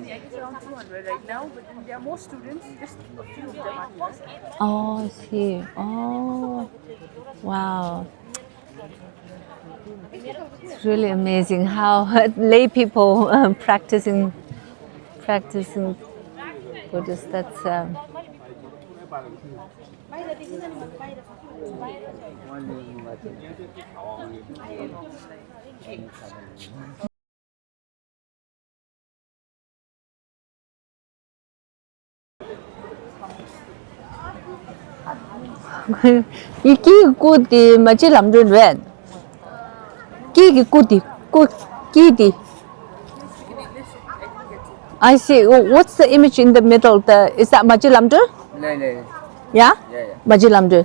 many. I guess around 200 right now, but then there are more students. Just a few of them are here. Oh, I see. Oh, wow. It's really amazing how lay people practicing Buddhist. That's Iki kuti machi lamdun wen. Ki kuti kiti. I see. What's the image in the middle? Is that Maji Lamdur? No. Yeah? Yeah. Maji Lamdur.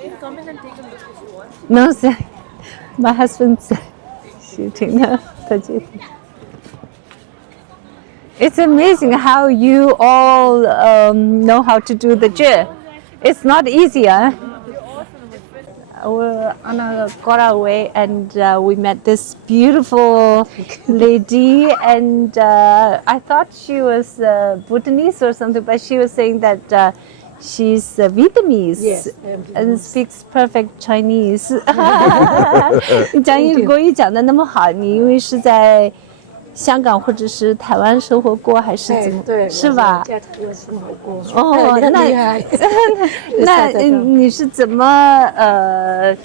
You can come in and take a look if you want. No, sir. My husband's shooting the Taji. It's amazing how you all know how to do the jhe. It's not easy, huh? We're on a Gora way and we met this beautiful lady and I thought she was Bhutanese or something, but she was saying that she's Vietnamese. Yes, and speaks perfect Chinese. 你讲英语讲得那么好，你因为是在香港或者是台湾生活过，还是怎么？对，是吧？在台湾生活过。哦，那厉害。那你是怎么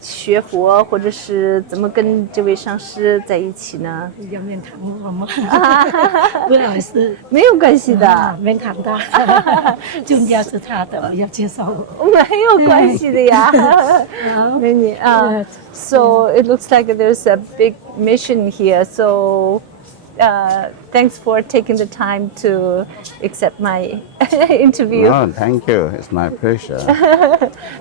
学佛，或者是怎么跟这位上师在一起呢？要面谈我吗？不好意思，没有关系的，没谈的，中间是他的，我要介绍我。没有关系的呀。美女啊。So it looks like there's a big mission here. So thanks for taking the time to accept my interview. Oh, thank you. It's my pleasure.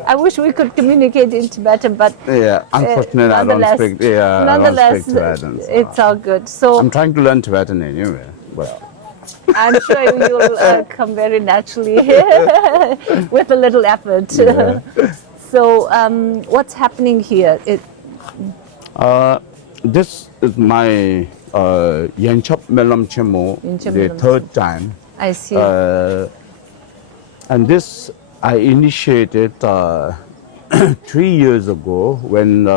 I wish we could communicate in Tibetan, but Yeah, unfortunately, I don't speak. Yeah, nonetheless, I don't speak Tibetan. So. it's all good. So I'm trying to learn Tibetan anyway. Well, I'm sure you'll come very naturally with a little effort. Yeah. So what's happening here? This is my Yanchop Melam Chemo, the third time. I see. And this I initiated 3 years ago when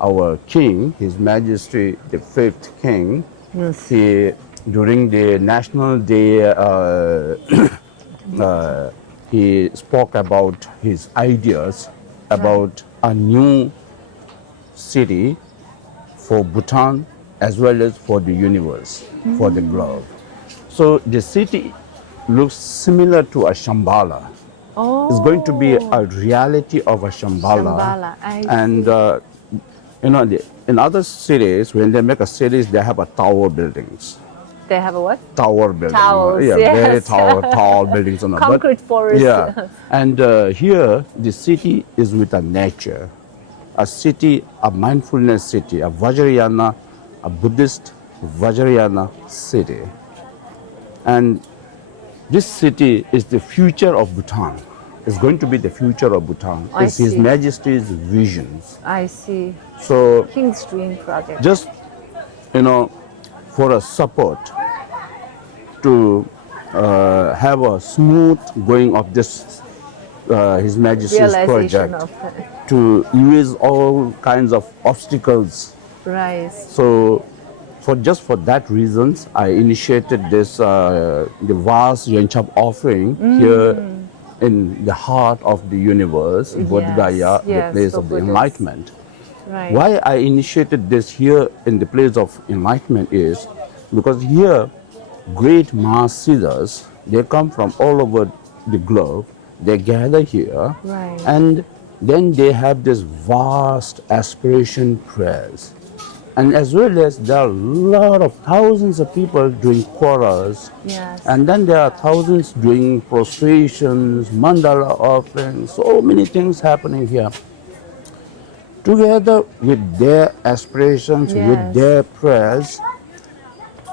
our king, His Majesty, the fifth king, he, during the National Day, he spoke about his ideas about a new city for Bhutan as well as for the universe, for the globe. So the city looks similar to a Shambhala. Oh. It's going to be a reality of a Shambhala. And you know, in other cities, when they make a cities, they have a tower buildings. They have a what? Tower buildings. Towers, Yeah, yes. very tall buildings. On Concrete forest. Yeah. And here, the city is with a nature. A city, a mindfulness city, a Vajrayana, a Buddhist Vajrayana city. And this city is the future of Bhutan. It's going to be the future of Bhutan. It's His Majesty's visions. I see. So, King's Dream Project. just, you know, for a support to have a smooth going of this His Majesty's project, to erase all kinds of obstacles. Right. So, for that reasons, I initiated this the vast Yanchap offering here in the heart of the universe, Bodh Gaya, the place of the enlightenment. Right. Why I initiated this here in the place of enlightenment is because here great mass siddhas, they come from all over the globe, they gather here, Right. and then they have this vast aspiration prayers. And as well as there are a lot of thousands of people doing quarters, Yes. and then there are thousands doing prostrations, mandala offerings, so many things happening here. Together with their aspirations, with their prayers,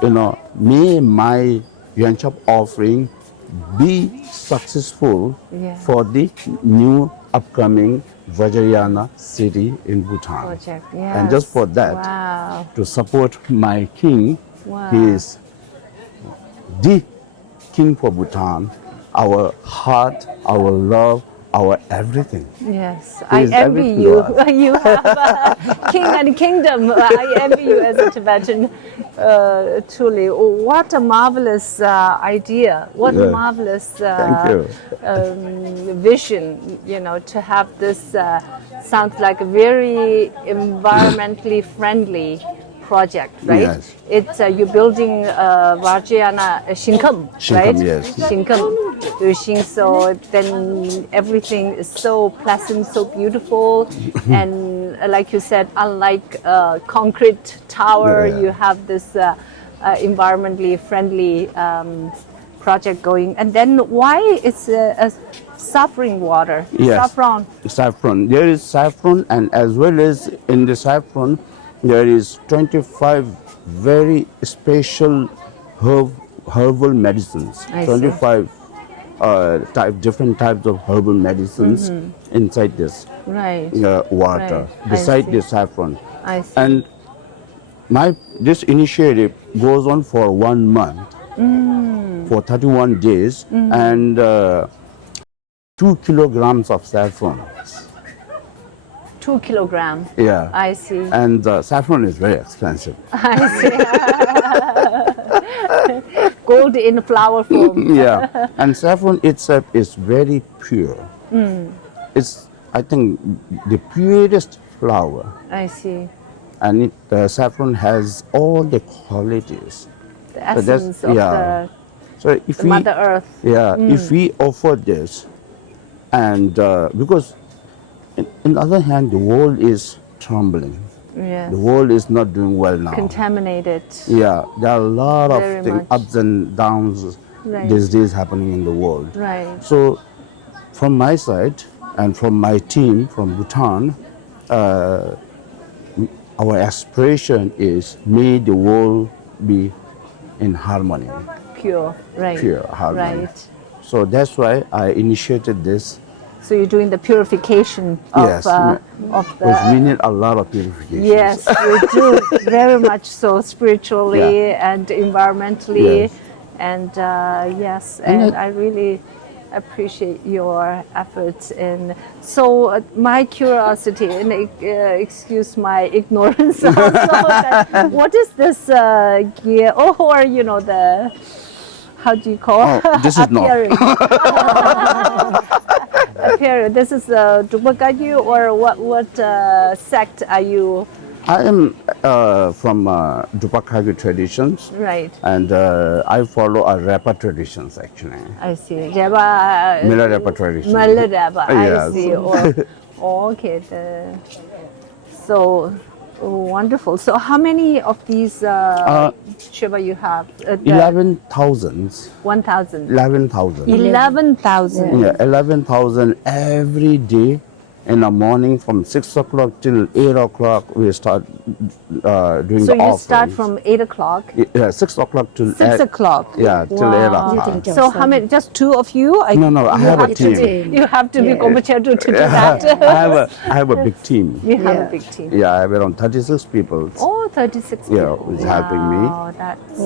you know, may my Yanchap offering be successful Yes. for the new upcoming Vajrayana city in Bhutan. Project. And just Yes. for that, Wow. to support my king, Wow. he is the king for Bhutan, our heart, our love, our everything. Yes, He I is envy everything you. to us. You have king and kingdom. I envy you as a Tibetan. Truly, what a marvelous idea! What a Yeah. marvelous Thank you. vision. You know, to have this sounds like a very environmentally friendly project, right? Yes. It's you're building Vajrayana Shinkham, right? Shinkham, yes. Shinkham, Shin, so then everything is so pleasant, so beautiful, and like you said, unlike concrete tower, Yeah. you have this environmentally friendly project going. And then why it's a saffron water? Yes. Saffron. Saffron. There is saffron, and as well as in the saffron, there is 25 very special herbal medicines. I see. 25 different types of herbal medicines inside this Right. water, Right. I beside see. the saffron. I see. And this initiative goes on for 1 month, for 31 days, and 2 kilograms of saffron. 2 kilograms. Yeah. I see. And saffron is very expensive. I see. Gold in flower form. Yeah. And saffron itself is very pure. It's, I think, the purest flower. I see. And saffron has all the qualities. The that's- essence of yeah. So if the Mother Earth. Yeah, if we offer this, and because in the other hand, the world is trembling. Yes. The world is not doing well now. Contaminated. Yeah, there are a lot Very of things, much. ups and downs Right. these days happening in the world. Right. So, from my side and from my team from Bhutan, our aspiration is may the world be in harmony, Pure. Right. pure harmony. Right. So that's why I initiated this. So you're doing the purification of, Yes. of Because we the. need a lot of purification. Yes, we do very much so spiritually Yeah. and environmentally, Yes. and yes, And and I really appreciate your efforts. And so, my curiosity, and excuse my ignorance, also, that, what is this gear, or you know the. How do you call Oh, this is not. appearance? Appearance. This is Stupa or what sect are you? I am from Drupa Kagyu traditions, Right. and I follow a Rapa traditions actually. I see. Java. Milarepa tradition. Milarepa. I Yes. see. Okay. So wonderful. So how many of these Shiva you have? 11,000. 1,000. 11,000. 11,000. Yeah, 11,000 every day in the morning from 6 o'clock till 8 o'clock. We start doing So the you start offerings. from 8 o'clock. Yeah, 6 o'clock till 6 o'clock. Yeah, till 8 o'clock. So how many? Just two of you? No, I have a team. You have to be competent to do that. I have a big team. You have a big team. Yeah, I have around 36 people. Oh, 36 Yeah, people. who's helping me. Wow, that's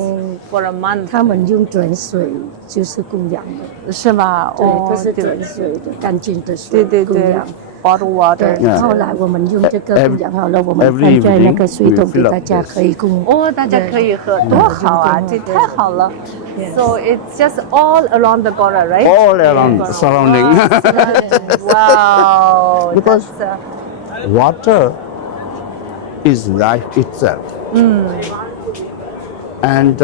for a month. 他们用转水就是供养的，是吧？对，哦，都是对转水的，干净的对水对对供养。 ，bottled water。对， Yeah. 后来我们用这个 Every- 供养好了，我们 every 放在那 evening 个水桶 we 给 fill 大 up 家 this. 可以供。哦，大家可以喝，多好啊！这太好了。So it's just all around the Gora, right? All around the surrounding. Wow. Because- that's, Water is life itself. And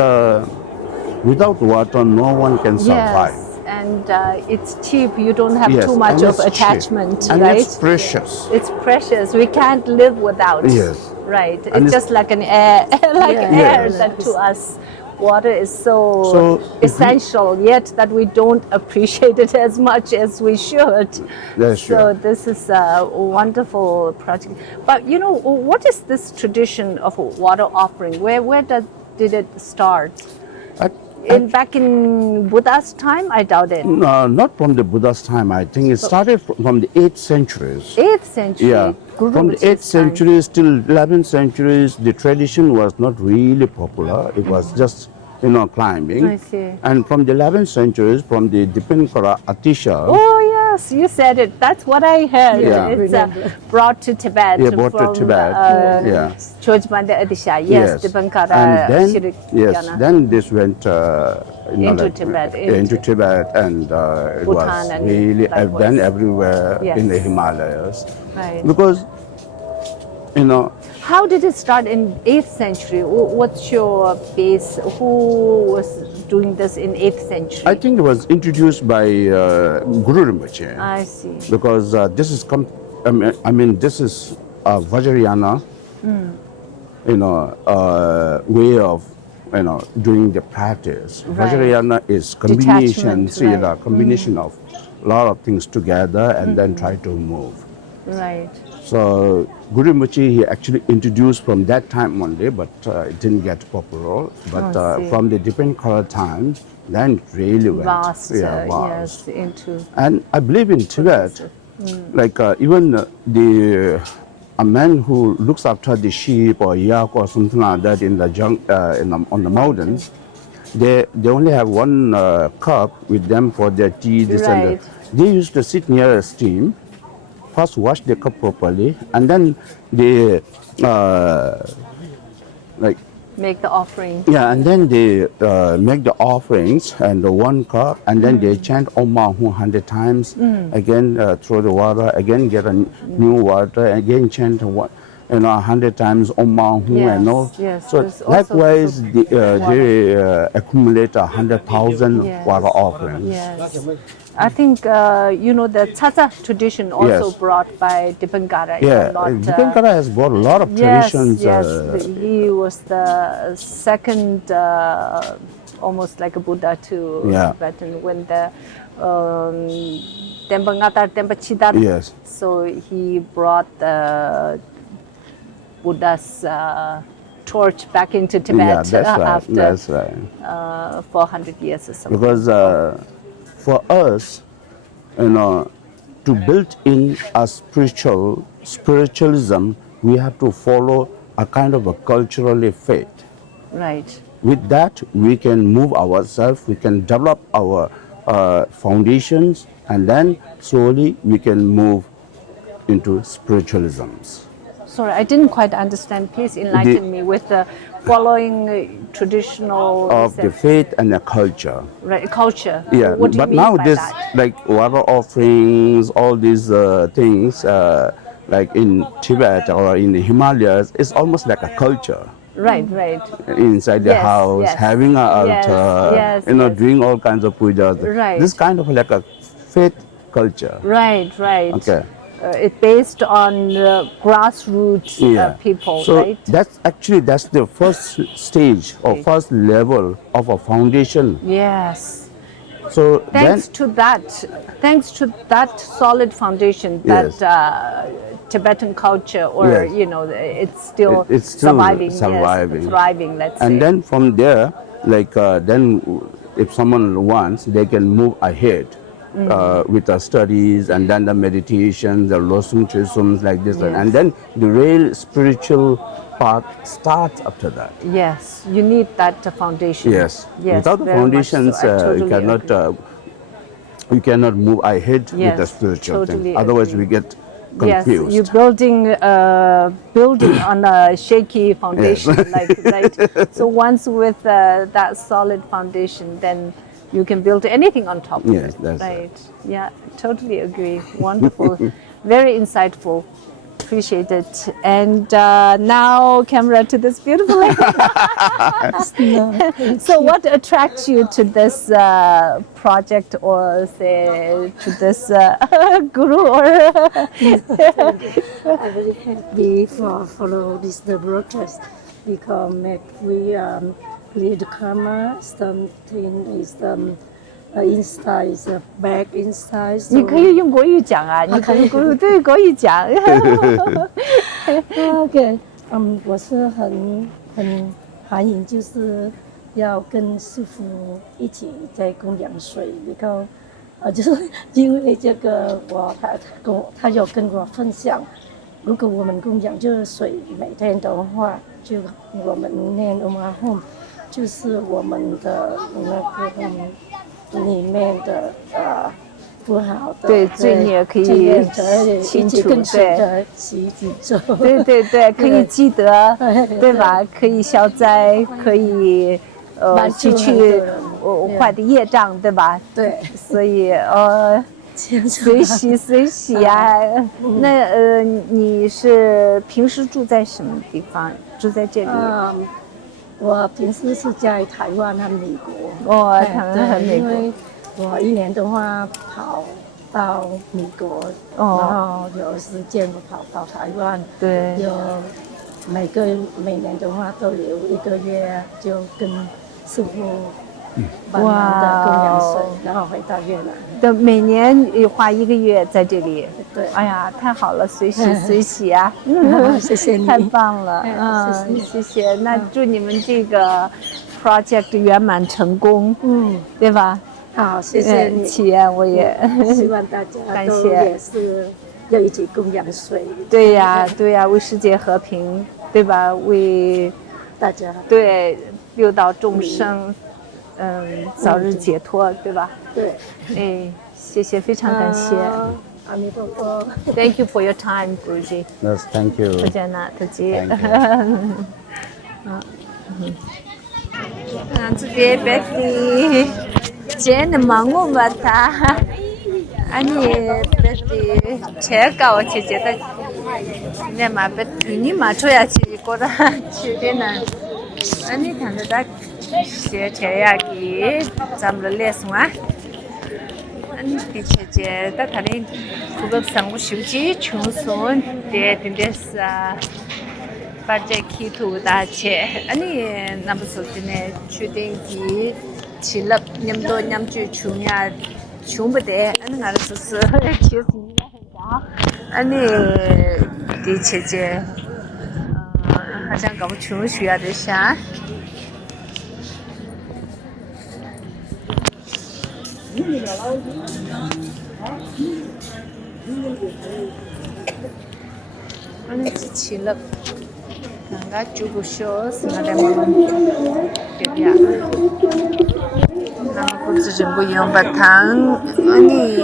without water, no one can survive. yes, and it's cheap. You don't have Yes, too much and of it's cheap. attachment, And right? it's precious. It's precious. We can't live without. Yes. Right. And It's it's- just like an air, like air Yes. that to us. Water is so, So if we- essential, yet that we don't appreciate it as much as we should. That's So true. this is a wonderful project. But you know, what is this tradition of water offering? Where did it start? back in Buddha's time? I doubt it. Not from the Buddha's time. I think it started from the 8th centuries. 8th century. Yeah, Guru from the Rinpoche's 8th time. century till 11th centuries, the tradition was not really popular. It was just, climbing. I see. And from the 11th centuries, from the Dipankara Atisha, Oh yes, you said it. That's what I heard. Yeah. It's brought to Tibet. Yeah, brought to from, Tibet. Yeah. Chojmanda Adisha. Yes, Dipankara And then, Shirikyana. then this went Into Tibet, into Tibet, and it Bhutan was and really likewise. then everywhere Yes. in the Himalayas. Right. Because, How did it start in 8th century? What's your base? Who was doing this in 8th century? I think it was introduced by Guru Rinpoche. I see. Because this is this is Vajrayana, way of doing the practice. Right. Vajrayana is combination, Detachment, right. combination of a lot of things together and then try to move. Right. So Guru Rinpoche, he actually introduced from that time only, but it didn't get popular. But I see. from the Dipankara time, then it really went. Vast, vast. yes, into. And I believe in Tibet, like even a man who looks after the sheep or yak or something like that in the on the mountains, they only have one cup with them for their tea. This and Right. that. They used to sit near a stream, first wash the cup properly, and then they Make the offering. and then they make the offerings and the one cup, and then they chant Om Mahu 100 times. Again, throw the water. Again, get a new water. Again, chant 100 times Om Mahu and all. Yes, So there's also likewise, they accumulate 100,000 Yes. water offerings. Yes. I think, the Tsatsa tradition also Yes. brought by Dipankara. Yeah, Dipankara has brought a lot of traditions. Yes, he was the second, almost like a Buddha to Yeah. Tibetan when the Tempa Ngatar, Tempa Chidar. Yes. So he brought the Buddha's torch back into Tibet Yeah, that's right. after That's right. 400 years or something. Because for us, to build in a spiritualism, we have to follow a kind of a culturally faith. Right. With that, we can move ourselves, we can develop our foundations, and then slowly we can move into spiritualisms. Sorry, I didn't quite understand. Please enlighten me with the following traditional Of the faith and the culture. right, culture. Yeah, What do you but mean now by this, that? like water offerings, all these things, like in Tibet or in the Himalayas, it's almost like a culture. Right, right. Inside the Yes, house, yes. having an Yes, altar, yes, yes. doing all kinds of pujas. Right. This kind of like a faith culture. Right, right. Okay. It's based on grassroots people, so right? that's the first stage or first level of a foundation. Yes. So Thanks to that solid foundation, Yes. that Tibetan culture, or Yes. it's still It's still surviving, surviving. yes, thriving. Let's say. and then from there, then if someone wants, they can move ahead. With the studies and then the meditations, the losum chisums like this, Yes. and then the real spiritual path starts after that. Yes, you need that foundation. Yes. Yes. Without the very much foundations, so. I totally you cannot move ahead with Yes, the spiritual totally thing. Otherwise, agree. we get Yes, confused. you're building on a shaky foundation, right? So once with that solid foundation, then you can build anything on top of Yes, it. that's right. Yeah, totally agree. Wonderful, very insightful. Appreciate it. And now, camera to this beautiful lady. So, what attracts you to this project, or say to this guru? Or I'm very happy for follow this the broadcast because we lead karma. Something is inside, is back inside. 你可以用国语讲啊，你可以对国语讲。OK，我是很含引，就是要跟师父一起在供养水，就是因为这个他有跟我分享，如果我们供养这个水每天的话，就我们念阿弥陀佛，就是我们的那个里面的不好的对罪孽可以清除，对，洗走，对，可以积德，对吧？可以消灾，可以去坏的业障，对吧？对，所以随喜啊。那你是平时住在什么地方？住在这里？我平时是在台湾和美国。台湾和美国。因为我一年的话跑到美国，然后有时间我跑到台湾。对。每年的话都有1个月，就跟师父慢慢的供养水，然后回到越南。对，每年花1个月在这里。对。哎呀，太好了，随喜啊！谢谢你，太棒了，谢谢。那祝你们这个 project 圆满成功，对吧？好，谢谢你。祈愿我也希望大家都也是要一起供养水。对呀，为世界和平，对吧？为大家对六道众生，早日解脱，对吧？对。谢谢，非常感谢。阿弥陀佛。Thank you for your time, Guruji. Yes, thank you. 不见了，再见。today birthday Jen mangu mata ani birthday cheka o cheje da ne ma birthday ni ma choya chi ko da chi de na ani thanda da che ya ki zamla le swa ani ti cheje da thani kubab sangu shimji chungsun de sa Bajai Kitu Dache, Ani Nabusotine, shooting tea, chillap, Nyamdo Nyamju Chumia, Chumbade, and Narsus, Ani Diche, Hajan Gam Chu, Shia de Sha. Ani chillap. Nggak cukup shows, nggak ada ya. Nama pun sejumlah yang batang, ini.